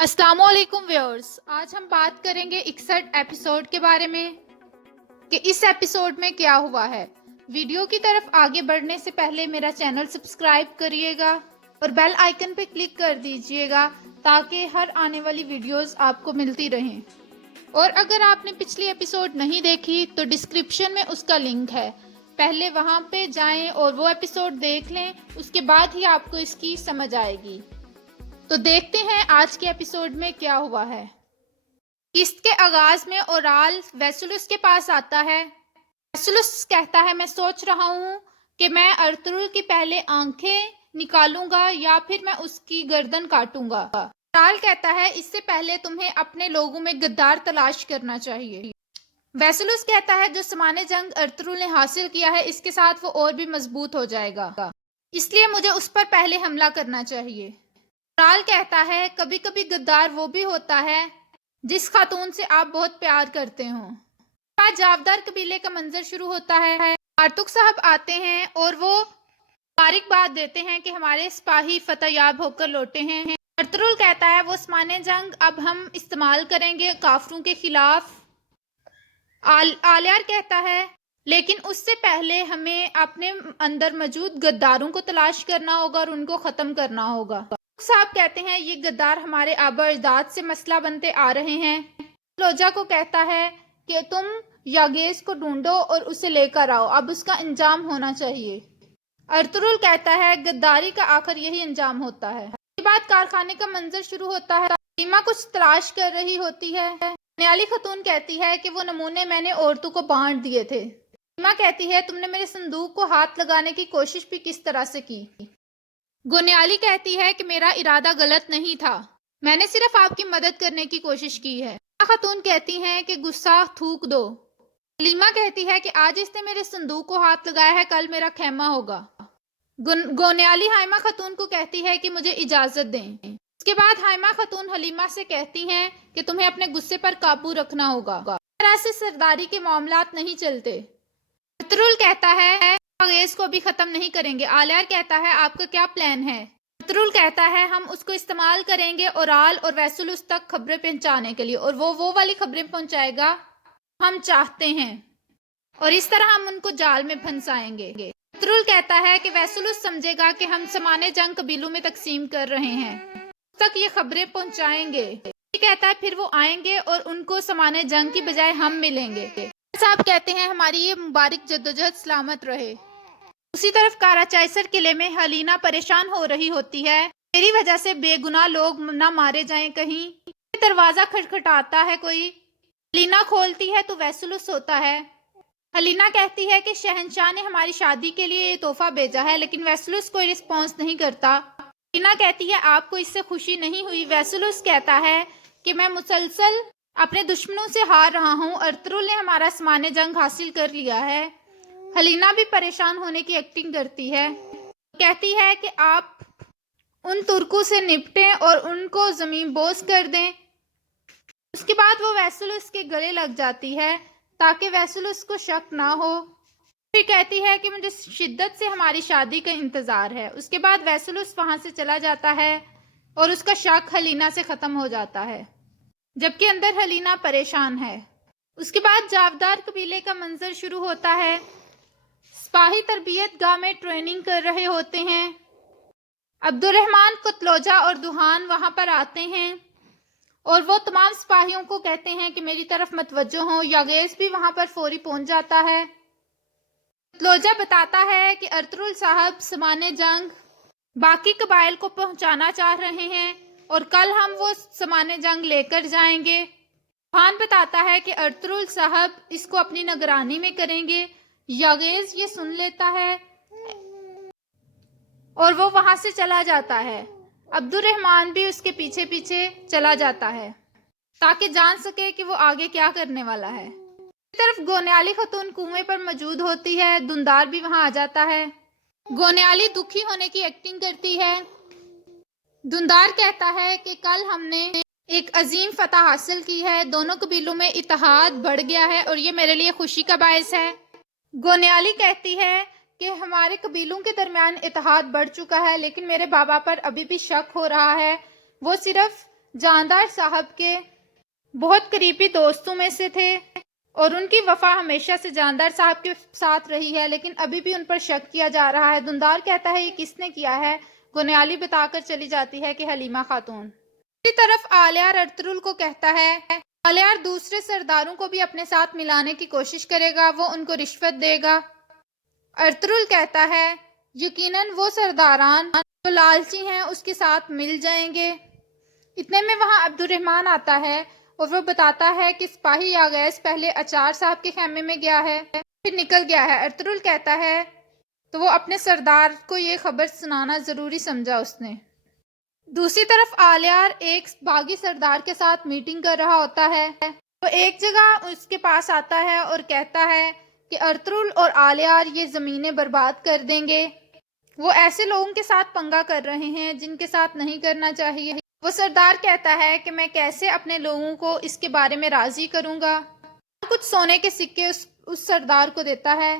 अस्सलाम वालेकुम व्यूअर्स। आज हम बात करेंगे 61 एपिसोड के बारे में कि इस एपिसोड में क्या हुआ है। वीडियो की तरफ आगे बढ़ने से पहले मेरा चैनल सब्सक्राइब करिएगा और बेल आइकन पे क्लिक कर दीजिएगा ताकि हर आने वाली वीडियोस आपको मिलती रहें। और अगर आपने पिछली एपिसोड नहीं देखी तो डिस्क्रिप्शन में उसका लिंक है, पहले वहां पे जाएं और वो एपिसोड देख लें, उसके बाद ही आपको इसकी समझ आएगी। तो देखते हैं आज के एपिसोड में क्या हुआ है। किस्त के आगाज में ओराल वेसुलस के पास आता है। वेसुलस कहता है, मैं सोच रहा हूँ कि मैं अर्तुगरुल की पहले आंखें निकालूंगा या फिर मैं उसकी गर्दन काटूंगा। ओराल कहता है, इससे पहले तुम्हें अपने लोगों में गद्दार तलाश करना चाहिए। वेसुलस कहता है, जो सामान्य जंग अर्तुगरुल ने हासिल किया है इसके साथ वो और भी मजबूत हो जाएगा, इसलिए मुझे उस पर पहले हमला करना चाहिए। ओराल कहता है, कभी कभी गद्दार वो भी होता है जिस खातून से आप बहुत प्यार करते हो। आज जावदार कबीले का मंजर शुरू होता है। आर्तुक साहब आते हैं और वो मुबारकबाद देते हैं कि हमारे सिपाही फतहयाब होकर लौटे हैं। अर्तुगरुल कहता है, वो सामान्य जंग अब हम इस्तेमाल करेंगे काफरों के खिलाफ। आलियार कहता है, लेकिन उससे पहले हमें अपने अंदर मौजूद गद्दारों को तलाश करना होगा और उनको खत्म करना होगा। साहब कहते हैं, ये गद्दार हमारे आबा अजदाद से मसला बनते आ रहे हैं। लोजा को कहता है कि तुम यागेस को ढूंढो और उसे लेकर आओ, अब उसका अंजाम होना चाहिए। अर्तुगरुल कहता है, गद्दारी का आखिर यही अंजाम होता है। इसके बाद कारखाने का मंजर शुरू होता है। रीमा कुछ तलाश कर रही होती है। न्याली खतून कहती है कि वो नमूने मैंने औरतों को बांट दिए थे। रीमा कहती है, तुमने मेरे संदूक को हाथ लगाने की कोशिश भी किस तरह से की। गोनियाली कहती है कि मेरा इरादा गलत नहीं था, मैंने सिर्फ आपकी मदद करने की कोशिश की है। खातून कहती हैं कि गुस्सा थूक दो। हलीमा कहती है कि आज इसने मेरे संदूक को हाथ लगाया है, कल मेरा खैमा होगा। गोनियाली हाइमा खातून को कहती है कि मुझे इजाजत दें। इसके बाद हाइमा खातून हलीमा से कहती हैं कि तुम्हें अपने गुस्से पर काबू रखना होगा, इस तरह से सरदारी के मामलात नहीं चलते। अर्तुगरुल कहता है, यागेस को भी खत्म नहीं करेंगे। आलियार कहता है, आपका क्या प्लान है। अर्तुगरुल कहता है, हम उसको इस्तेमाल करेंगे ओराल और वेसुलस तक खबरें पहुंचाने के लिए, और वो वाली खबरें पहुंचाएगा हम चाहते हैं, और इस तरह हम उनको जाल में फंसाएंगे। अर्तुगरुल कहता है कि वेसुलस समझेगा कि हम सामान्य जंग कबीलों में तकसीम कर रहे हैं, तक ये खबरें पहुंचाएंगे। कहता है, फिर वो आएंगे और उनको सामान्य जंग की बजाय हम मिलेंगे। साहब कहते हैं, हमारी ये मुबारक जद्दोजहद सलामत रहे। उसी तरफ काराचाइसर किले में हलीना परेशान हो रही होती है, मेरी वजह से बेगुनाह लोग ना मारे जाएं कहीं। दरवाजा खटखटाता है कोई। हलीना खोलती है तो वेसुलस होता है। हलीना कहती है कि शहंशाह ने हमारी शादी के लिए ये तोहफा भेजा है, लेकिन वेसुलस कोई रिस्पॉन्स नहीं करता। हलीना कहती है, आपको इससे खुशी नहीं हुई। वेसुलस कहता है कि मैं मुसलसल अपने दुश्मनों से हार रहा हूँ, अर्तुगरुल ने हमारा सामान्य जंग हासिल कर लिया है। हलीना भी परेशान होने की एक्टिंग करती है, कहती है कि आप उन तुर्कों से निपटें और उनको जमीन बोस कर दें। उसके बाद वो वेसुलस के गले लग जाती है ताकि वेसुलस को शक ना हो। फिर कहती है कि मुझे शिद्दत से हमारी शादी का इंतजार है। उसके बाद वेसुलस वहां से चला जाता है और उसका शक हलीना से खत्म हो जाता है, जबकि अंदर हलीना परेशान है। उसके बाद जावदार कबीले का मंजर शुरू होता है। सिपाही तरबियत गाह में ट्रेनिंग कर रहे होते हैं। अब्दुर्रहमान, कुतलोजा और दुहान वहां पर आते हैं और वो तमाम सिपाहियों को कहते हैं कि मेरी तरफ मतवज्जो हो। यागेस भी वहां पर फौरी पहुंच जाता है। कुतलोजा बताता है कि अर्तुगरुल साहब सामान्य जंग बाकी कबाइल को पहुंचाना चाह रहे हैं और कल हम वो सामान्य जंग लेकर जाएंगे। दुहान बताता है कि अर्तुगरुल साहब इसको अपनी निगरानी में करेंगे। यागेस ये सुन लेता है और वो वहां से चला जाता है। अब्दुर्रहमान भी उसके पीछे पीछे चला जाता है ताकि जान सके कि वो आगे क्या करने वाला है। एक तरफ गोनियाली खतून कुएं पर मौजूद होती है। दुंदार भी वहां आ जाता है। गोनियाली दुखी होने की एक्टिंग करती है। दुंदार कहता है कि कल हमने एक अजीम फतह हासिल की है, दोनों कबीलों में इत्तेहाद बढ़ गया है और ये मेरे लिए खुशी का बायस है। गोनियाली कहती है कि हमारे कबीलों के दरमियान इत्तेहाद बढ़ चुका है, लेकिन मेरे बाबा पर अभी भी शक हो रहा है। वो सिर्फ جاندار صاحب کے بہت قریبی دوستوں میں سے تھے اور ان کی وفا ہمیشہ سے جاندار صاحب کے ساتھ رہی ہے، لیکن ابھی بھی ان پر شک کیا جا رہا ہے۔ دندار کہتا ہے یہ کس نے کیا ہے؟ گونیالی بتا کر چلی جاتی ہے کہ حلیمہ خاتون۔ دوسری طرف آلیار ارطغرل کو کہتا ہے آلیار دوسرے سرداروں کو بھی اپنے ساتھ ملانے کی کوشش کرے گا، وہ ان کو رشوت دے گا۔ ارطغرل کہتا ہے یقیناً وہ سرداران جو لالچی ہیں اس کے ساتھ مل جائیں گے۔ اتنے میں وہاں عبد الرحمن آتا ہے اور وہ بتاتا ہے کہ سپاہی یاغیث پہلے اچار صاحب کے خیمے میں گیا ہے پھر نکل گیا ہے۔ ارطغرل کہتا ہے تو وہ اپنے سردار کو یہ خبر سنانا ضروری سمجھا اس نے۔ دوسری طرف آلیار ایک باغی سردار کے ساتھ میٹنگ کر رہا ہوتا ہے۔ وہ ایک جگہ اس کے پاس آتا ہے اور کہتا ہے کہ ارطغرل اور آلیار یہ زمینیں برباد کر دیں گے، وہ ایسے لوگوں کے ساتھ پنگا کر رہے ہیں جن کے ساتھ نہیں کرنا چاہیے۔ وہ سردار کہتا ہے کہ میں کیسے اپنے لوگوں کو اس کے بارے میں راضی کروں گا۔ کچھ سونے کے سکے اس سردار کو دیتا ہے۔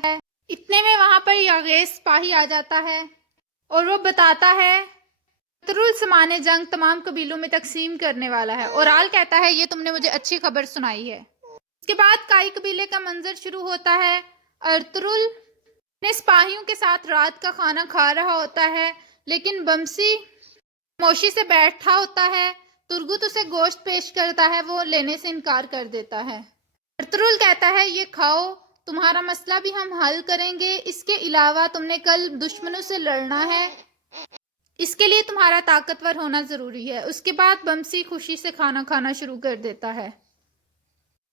اتنے میں وہاں پر یاغیث سپاہی آ جاتا ہے اور وہ بتاتا ہے ارطغرل سامان جنگ تمام قبیلوں میں تقسیم کرنے والا ہے۔ اورال کہتا ہے یہ تم نے مجھے اچھی خبر سنائی ہے۔ اس کے بعد کائی قبیلے کا منظر شروع ہوتا ہے۔ ارطغرل اپنے سپاہیوں کے ساتھ رات کا کھانا کھا رہا ہوتا ہے، لیکن بمسی خاموشی سے بیٹھا ہوتا ہے۔ ترگت اسے گوشت پیش کرتا ہے، وہ لینے سے انکار کر دیتا ہے۔ ارطغرل کہتا ہے یہ کھاؤ، تمہارا مسئلہ بھی ہم حل کریں گے، اس کے علاوہ تم نے کل دشمنوں سے لڑنا ہے، اس کے لیے تمہارا طاقتور ہونا ضروری ہے۔ اس کے بعد بمسی خوشی سے کھانا کھانا شروع کر دیتا ہے۔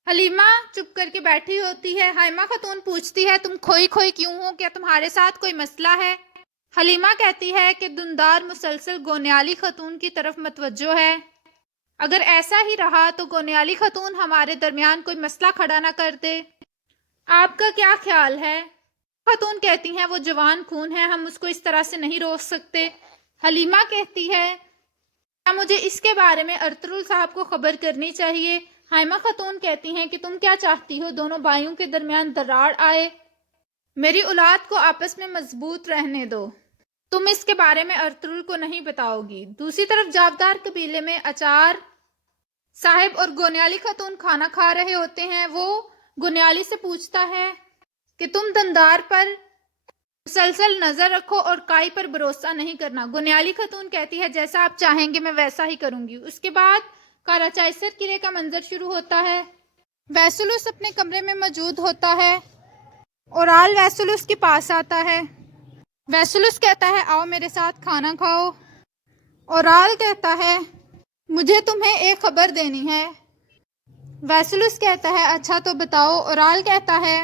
حلیمہ چپ کر کے بیٹھی ہوتی ہے۔ حائمہ خاتون پوچھتی ہے تم کھوئی کھوئی کیوں ہو؟ کیا تمہارے ساتھ کوئی مسئلہ ہے؟ حلیمہ کہتی ہے کہ دندار مسلسل گونیالی خاتون کی طرف متوجہ ہے، اگر ایسا ہی رہا تو گونیالی خاتون ہمارے درمیان کوئی مسئلہ کھڑا نہ کر دے۔ آپ کا کیا خیال ہے؟ خاتون کہتی ہیں وہ جوان خون ہے، ہم اس کو اس طرح سے نہیں روک سکتے۔ حلیمہ کہتی ہے کیا مجھے اس کے بارے میں ارطغرل صاحب کو خبر کرنی چاہیے؟ حائمہ خاتون کہتی ہیں کہ تم کیا چاہتی ہو دونوں بھائیوں کے درمیان دراڑ آئے؟ میری اولاد کو آپس میں مضبوط رہنے دو، تم اس کے بارے میں ارطغرل کو نہیں بتاؤ گی۔ دوسری طرف جاودار قبیلے میں اچار صاحب اور گونیالی خاتون کھانا کھا رہے ہوتے ہیں۔ وہ گونیالی سے پوچھتا ہے کہ تم دندار پر مسلسل نظر رکھو اور کائی پر بھروسہ نہیں کرنا۔ گونیالی خاتون کہتی ہے جیسا آپ چاہیں گے میں ویسا ہی کروں گی۔ اس کے بعد کاراچائسر قلعے کا منظر شروع ہوتا ہے۔ ویسلوس اپنے کمرے میں موجود ہوتا ہے، اورال ویسلوس کے پاس آتا ہے۔ ویسلوس کہتا ہے آؤ میرے ساتھ کھانا کھاؤ۔ اورال کہتا ہے مجھے تمہیں ایک خبر دینی ہے۔ ویسلوس کہتا ہے اچھا تو بتاؤ۔ اورال کہتا ہے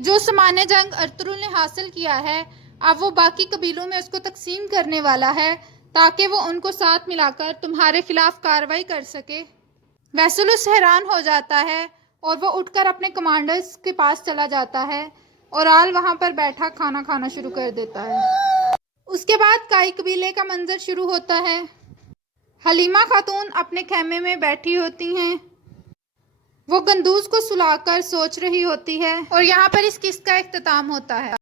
جو سامان جنگ ارطغرل نے حاصل کیا ہے اب وہ باقی قبیلوں میں اس کو تقسیم کرنے والا ہے تاکہ وہ ان کو ساتھ ملا کر تمہارے خلاف کارروائی کر سکے۔ ویسلوس حیران ہو جاتا ہے اور وہ اٹھ کر اپنے کمانڈرز کے پاس چلا جاتا ہے۔ اورال وہاں پر بیٹھا کھانا کھانا شروع کر دیتا ہے۔ اس کے بعد کائی قبیلے کا منظر شروع ہوتا ہے۔ حلیمہ خاتون اپنے خیمے میں بیٹھی ہوتی ہیں، وہ گندوز کو سلا کر سوچ رہی ہوتی ہے اور یہاں پر اس قسط کا اختتام ہوتا ہے۔